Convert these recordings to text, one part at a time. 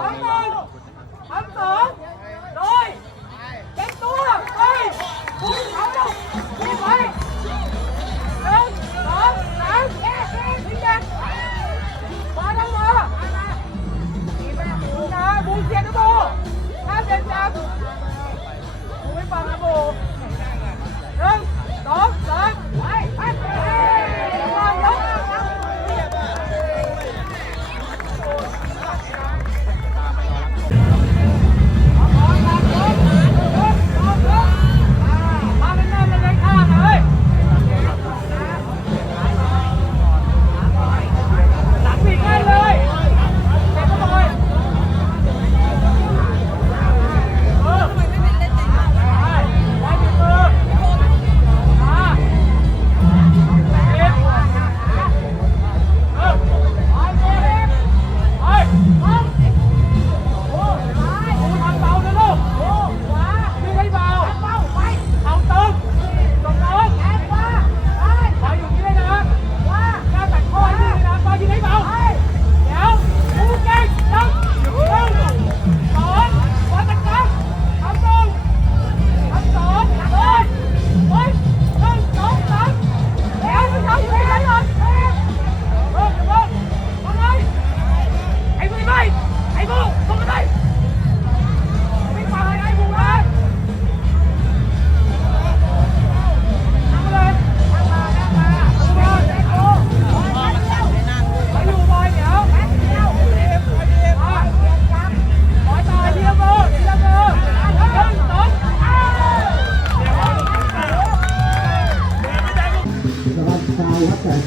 Bye-bye.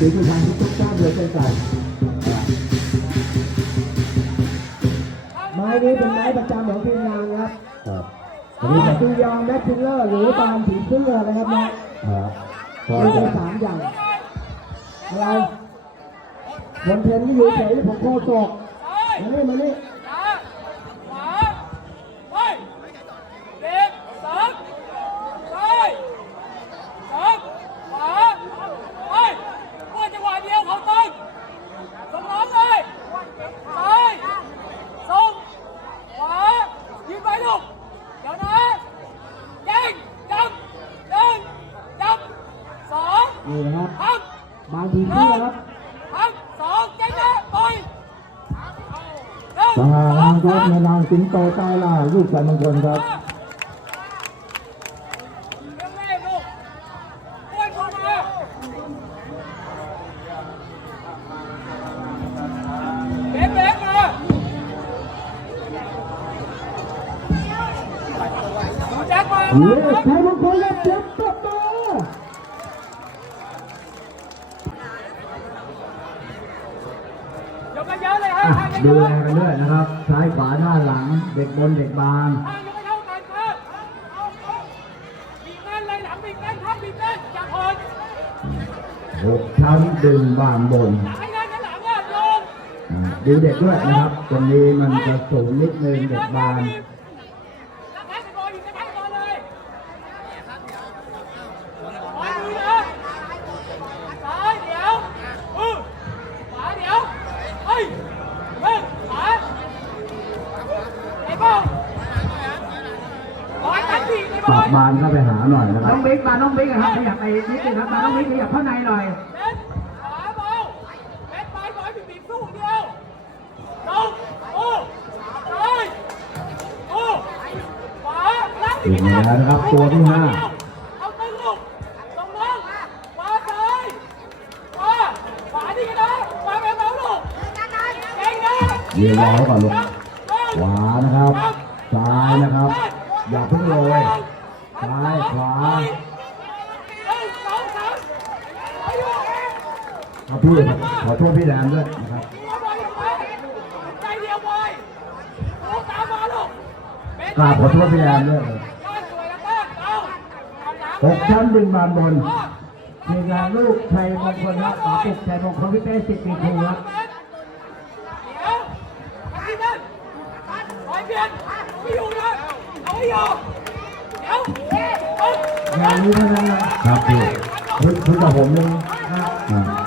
สีที่ทางทุกท่านเลยเช่นกันไม้นี้เป็นไม้ประจำของทีมงานครับครับอันนี้เป็นตัวยองแบ็คทิลเลอร์หรือตามผีเสื้อนะครับนะครับพอมีจะแค่สามอย่างอะไรผมเพนที่อยู่เฉยผมโคศกมานี่มานี่ ขวาไปเด็กสามซ้ายสามขวาไปเมื่อจังหวะเดียวเขาตึงสมองเลยซ้ายส่งขวายืนไปลูกเดี๋ยวนะยิงจับหนึ่งจับสอง นี่นะครับ พัก บางผีเสื้อครับพักสองเจ๊งนะต่อยหนึ่งสหาสรางองครับสามในนามสิงโตใต้ล่าลูกชายมงคลครับเรื่องแรกลูกอ้วนเข้ามาเบ๊กเบ๊กมาดูแจ็คมาเฮ้ยใครบางคนเล่นเจ็บตัวตัว ยกกันเยอะเลยฮะ อะ ทางกัน ดูแลกันด้วยนะครับซ้ายขวาด้านหลัง เด็กบนเด็กบางไม่เท่ากันครับเอาเอาบีบแน่นเลยหลังบีบแน่นครับบีบแน่นอย่าผ่อนหกชั้นดึงบางบนให้แน่นนะหลังอะโยนดูเด็กด้วยนะครับตรงนี้มันจะสูงนิดนึงเด็กบาง รักแท้กันบอลอีกรักแท้กันบอลเลยขวามือนะซ้ายเดี๋ยวมือขวาเดี๋ยวเฮ้ยเฮ้ยขวาไอ้บอลบอลตัด ปีกไอ้บปาอลกบานเข้าไปหาหน่อยนะคน้รัอบ งบิ๊กมาน้องบิ๊กอะครับขยับไปนิดนึงครับมาน้องบิ๊กขยับเข้าในหน่อยเบ็ดขวาเบาเบ็ดไปบอลบีบสู้เดียวลงโอ้ซ้ายโอ้ขวาล้างถึงแล้วนะครับตัวที่ห้า เอาตึงลูกตรงน้องขวาซ้ายขวาขวานี่ก็ได้ขวาแบบเบาลูกเก่งนะยืนรอไว้ก่อนลูกขวานะครับ ซ้ายนะครับ อย่าเพิ่งโรยซ้ายขวาหนึ่งสอามไปอยู่ครับพี่ขอโทษพี่แรมด้วยนะครับใจเดียวบอยลูกตามมาลูกเบ็ดกราบขอโทษพี่แรมด้วยหกชั้นดึงบานบนทีมงานลูกชัยมงคลครับป๋าปุกชัยมงคลพี่เป้สิทธิ์มีครูครับเดี๋ยวอันนี้นั่นปเปลี่ยนไม่อยู่นะเอาไม่อยู่เดี๋ยวเอ้ย งานนี้เท่านั้นนะครับพี่คุณคุณกับผมนึงอ่า